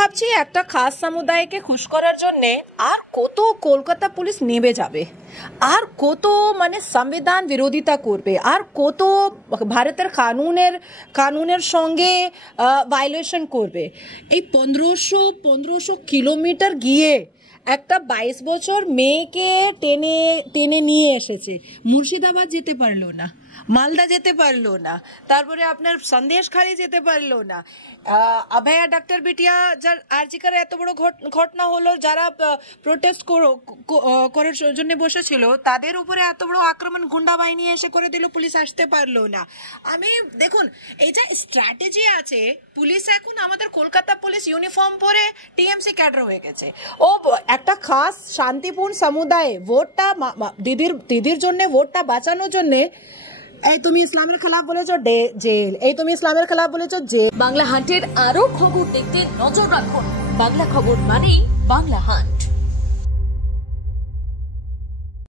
ভাবছি একটা খাস সমুদায়কে খুশ করার জন্য আর কত কলকাতা পুলিশ নেমে যাবে, আর কত মানে সংবিধান বিরোধিতা করবে, আর কত ভারতের কানুনের সঙ্গে ভায়োলেশন করবে। এই 1500 কিলোমিটার গিয়ে একটা 22 বছর মেয়েকে টেনে নিয়ে এসেছে, মুর্শিদাবাদ যেতে পারলো না, মালদা যেতে পারলো না, তারপরে আপনার সন্দেশখালী যেতে পারলো না। অভয়া ডাক্তার বিটিয়া যার আরজিকার এত বড় ঘটনা হলো, যারা প্রোটেস্ট করার জন্য বসেছিল তাদের উপরে এত বড় আক্রমণ গুন্ডা বাহিনী এসে করে দিল, পুলিশ আসতে পারলো না। আমি দেখুন এই যে স্ট্র্যাটেজি আছে, পুলিশ এখন আমাদের কলকাতা পুলিশ ইউনিফর্ম পরে টিএমসি ক্যাডার হয়ে গেছে। ও একটা খাস শান্তিপূর্ণ সমুদায় ভোটটা দিদির জন্য, ভোটটা বাঁচানোর জন্য এই তুমি ইসলামের খেলাফ বলেছো জেল, এই তুমি ইসলামের খেলাফ বলেছো জেল। বাংলা হান্টের আরো খবর দেখতে নজর রাখুন। বাংলা খবর মানেই বাংলা হান্ট।